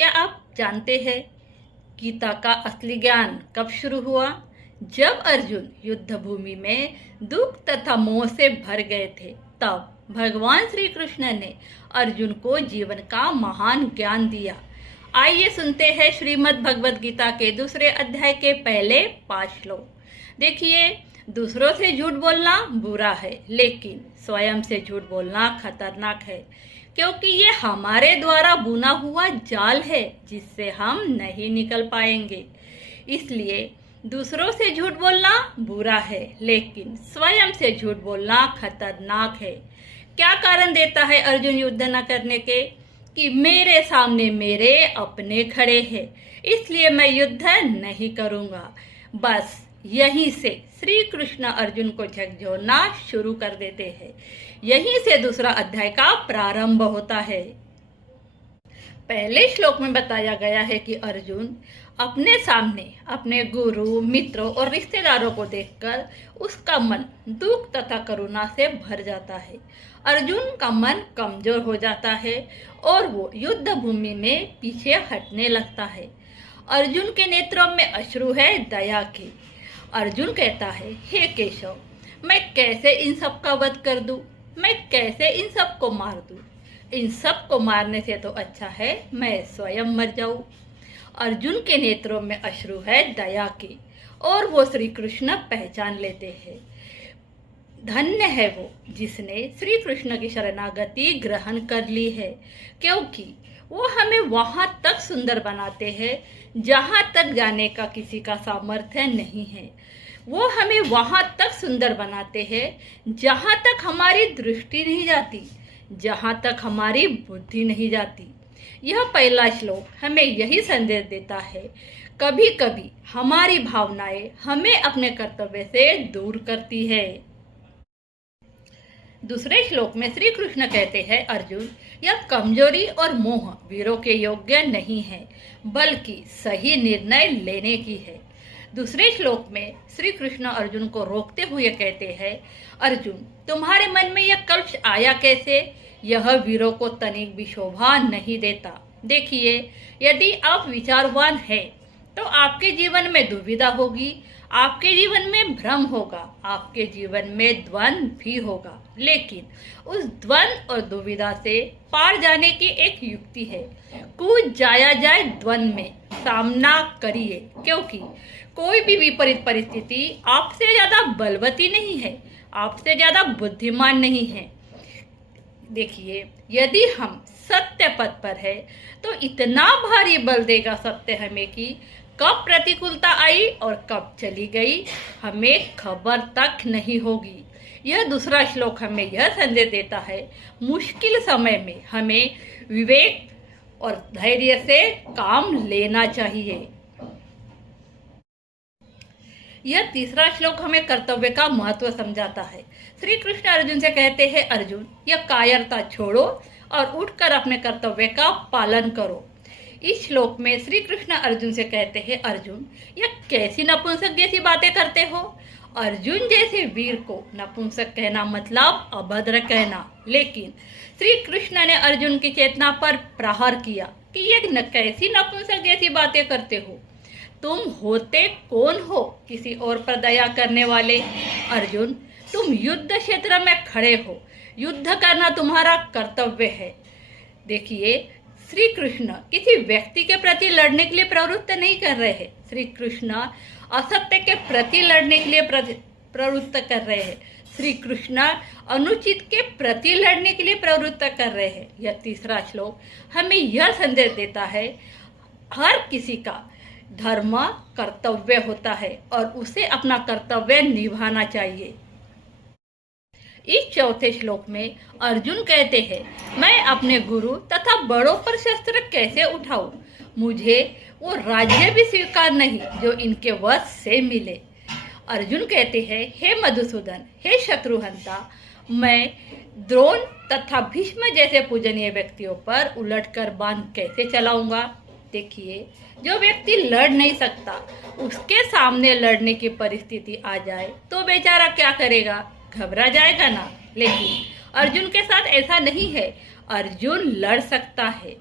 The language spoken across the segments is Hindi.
क्या आप जानते हैं गीता का असली ज्ञान कब शुरू हुआ? जब अर्जुन युद्ध भूमि में दुख तथा मोह से भर गए थे, तब भगवान श्री कृष्ण ने अर्जुन को जीवन का महान ज्ञान दिया। आइए सुनते हैं श्रीमद् भगवद गीता के दूसरे अध्याय के पहले 5 श्लोक। देखिए, दूसरों से झूठ बोलना बुरा है, लेकिन स्वयं से झूठ बोलना खतरनाक है, क्योंकि ये हमारे द्वारा बुना हुआ जाल है जिससे हम नहीं निकल पाएंगे। इसलिए दूसरों से झूठ बोलना बुरा है, लेकिन स्वयं से झूठ बोलना खतरनाक है। क्या कारण देता है अर्जुन युद्ध न करने के? कि मेरे सामने मेरे अपने खड़े हैं, इसलिए मैं युद्ध नहीं करूंगा। बस यहीं से श्री कृष्ण अर्जुन को झकझोरना शुरू कर देते हैं। यहीं से दूसरा अध्याय का प्रारंभ होता है। पहले श्लोक में बताया गया है कि अर्जुन अपने सामने अपने गुरु, मित्रों और रिश्तेदारों को देखकर उसका मन दुख तथा करुणा से भर जाता है। अर्जुन का मन कमजोर हो जाता है और वो युद्ध भूमि में पीछे हटने लगता है। अर्जुन के नेत्रों में अश्रु है दया के। अर्जुन कहता है, हे केशव, मैं कैसे इन सब का वध कर दूं? मैं कैसे इन सब को मार दूं? इन सब को मारने से तो अच्छा है मैं स्वयं मर जाऊं। अर्जुन के नेत्रों में अश्रु है दया के और वो श्री कृष्ण पहचान लेते हैं। धन्य है वो जिसने श्री कृष्ण की शरणागति ग्रहण कर ली है, क्योंकि वो हमें वहां तक सुंदर बनाते हैं जहां तक जाने का किसी का सामर्थ्य नहीं है। वो हमें वहां तक सुंदर बनाते हैं जहां तक हमारी दृष्टि नहीं जाती, जहां तक हमारी बुद्धि नहीं जाती। यह पहला श्लोक हमें यही संदेश देता है। कभी कभी हमारी भावनाएं हमें अपने कर्तव्य से दूर करती है। दूसरे श्लोक में श्री कृष्ण कहते हैं, अर्जुन, यह कमजोरी और मोह वीरों के योग्य नहीं है, बल्कि सही निर्णय लेने की है। दूसरे श्लोक में श्री कृष्ण अर्जुन को रोकते हुए कहते हैं, अर्जुन, तुम्हारे मन में यह कल्प आया कैसे? यह वीरों को तनिक भी शोभा नहीं देता। देखिए, यदि आप विचारवान हैं तो आपके जीवन में दुविधा होगी, आपके जीवन में भ्रम होगा, आपके जीवन में द्वंद्व भी होगा। लेकिन उस द्वंद्व और दुविधा से पार जाने की एक युक्ति है। कूद जाया जाए द्वंद्व में, सामना करिए, क्योंकि कोई भी विपरीत परिस्थिति आपसे ज्यादा बलवती नहीं है, आपसे ज्यादा बुद्धिमान नहीं है। देखिए, यदि हम सत्य पथ पर है तो इतना भारी बल देगा सत्य हमें कि कब प्रतिकूलता आई और कब चली गई हमें खबर तक नहीं होगी। यह दूसरा श्लोक हमें यह संदेश देता है, मुश्किल समय में हमें विवेक और धैर्य से काम लेना चाहिए। यह तीसरा श्लोक हमें कर्तव्य का महत्व समझाता है। श्री कृष्ण अर्जुन से कहते हैं, अर्जुन, यह कायरता छोड़ो और उठकर अपने कर्तव्य का पालन करो। इस श्लोक में श्री कृष्ण अर्जुन से कहते हैं, अर्जुन, यह कैसी नपुंसक जैसी बातें करते हो? अर्जुन जैसे वीर को नपुंसक कहना मतलब अभद्र कहना। लेकिन श्री कृष्ण ने अर्जुन की चेतना पर प्रहार किया कि ये कैसी नपुंसक जैसी बातें करते हो? तुम होते कौन हो किसी और पर दया करने वाले? अर्जुन, तुम युद्ध क्षेत्र में खड़े हो, युद्ध करना तुम्हारा कर्तव्य है। देखिए, श्री कृष्ण किसी व्यक्ति के प्रति लड़ने के लिए प्रवृत्त नहीं कर रहे हैं। श्री कृष्ण असत्य के प्रति लड़ने के लिए प्रवृत्त कर रहे हैं। श्री कृष्ण अनुचित के प्रति लड़ने के लिए प्रवृत्त कर रहे हैं। यह तीसरा श्लोक हमें यह संदेश देता है, हर किसी का धर्म कर्तव्य होता है और उसे अपना कर्तव्य निभाना चाहिए। इस चौथे श्लोक में अर्जुन कहते हैं, मैं अपने गुरु तथा बड़ों पर शस्त्र कैसे उठाऊं? मुझे वो राज्य भी स्वीकार नहीं जो इनके वश से मिले। अर्जुन कहते हैं, हे मधुसूदन, हे शत्रुहंता, मैं द्रोण तथा भीष्म जैसे पूजनीय व्यक्तियों पर उलटकर बाण कैसे चलाऊंगा? देखिए, जो व्यक्ति लड़ नहीं सकता उसके सामने लड़ने की परिस्थिति आ जाए तो बेचारा क्या करेगा? घबरा जाएगा ना। लेकिन अर्जुन के साथ ऐसा नहीं है, अर्जुन लड़ सकता है।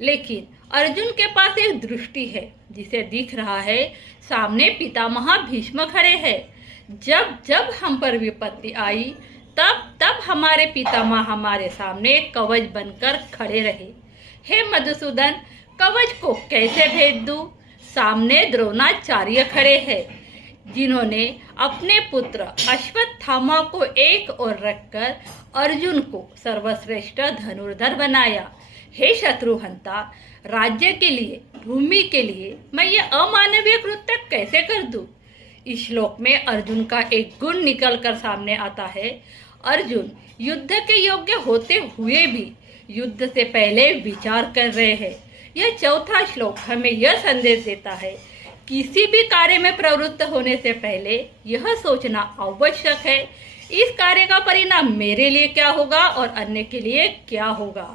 लेकिन अर्जुन के पास एक दृष्टि है जिसे दिख रहा है सामने पितामह भीष्म खड़े हैं। जब जब हम पर विपत्ति आई तब तब हमारे पितामह हमारे सामने कवच बनकर खड़े रहे। हे मधुसूदन, कवच को कैसे भेज दूं? सामने द्रोणाचार्य खड़े हैं जिन्होंने अपने पुत्र अश्वत्थामा को एक ओर रखकर अर्जुन को सर्वश्रेष्ठ धनुर्धर बनाया। हे शत्रुहंता, राज्य के लिए, भूमि के लिए मैं ये अमानवीय कृत्य कैसे कर दूं? इस श्लोक में अर्जुन का एक गुण निकल कर सामने आता है। अर्जुन युद्ध के योग्य होते हुए भी युद्ध से पहले विचार कर रहे हैं। यह चौथा श्लोक हमें यह संदेश देता है, किसी भी कार्य में प्रवृत्त होने से पहले यह सोचना आवश्यक है, इस कार्य का परिणाम मेरे लिए क्या होगा और अन्य के लिए क्या होगा।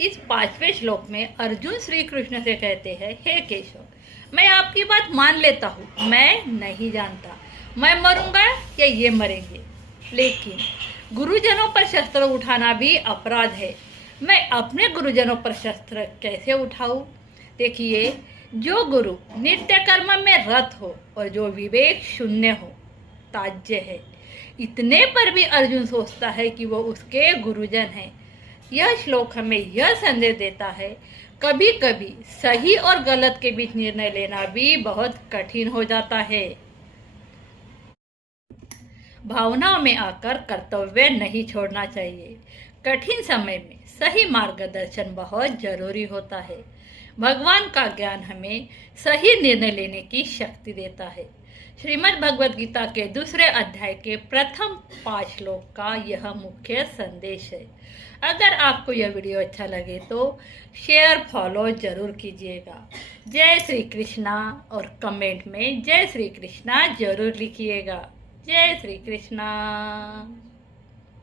इस 5वें श्लोक में अर्जुन श्री कृष्ण से कहते हैं, हे केशव, मैं आपकी बात मान लेता हूँ, मैं नहीं जानता मैं मरूंगा या ये मरेंगे, लेकिन गुरुजनों पर शस्त्र उठाना भी अपराध है। मैं अपने गुरुजनों पर शस्त्र कैसे उठाऊं? देखिए, जो गुरु नित्य कर्म में रत हो और जो विवेक शून्य हो, त्याज्य है। इतने पर भी अर्जुन सोचता है कि वो उसके गुरुजन हैं। यह श्लोक हमें यह संदेश देता है, कभी कभी सही और गलत के बीच निर्णय लेना भी बहुत कठिन हो जाता है। भावनाओं में आकर कर्तव्य नहीं छोड़ना चाहिए। कठिन समय में सही मार्गदर्शन बहुत जरूरी होता है। भगवान का ज्ञान हमें सही निर्णय लेने की शक्ति देता है। श्रीमद् भगवद गीता के 2 अध्याय के प्रथम 5 श्लोक का यह मुख्य संदेश है। अगर आपको यह वीडियो अच्छा लगे तो शेयर फॉलो जरूर कीजिएगा। जय श्री कृष्णा और कमेंट में जय श्री कृष्णा जरूर लिखिएगा। जय श्री कृष्णा।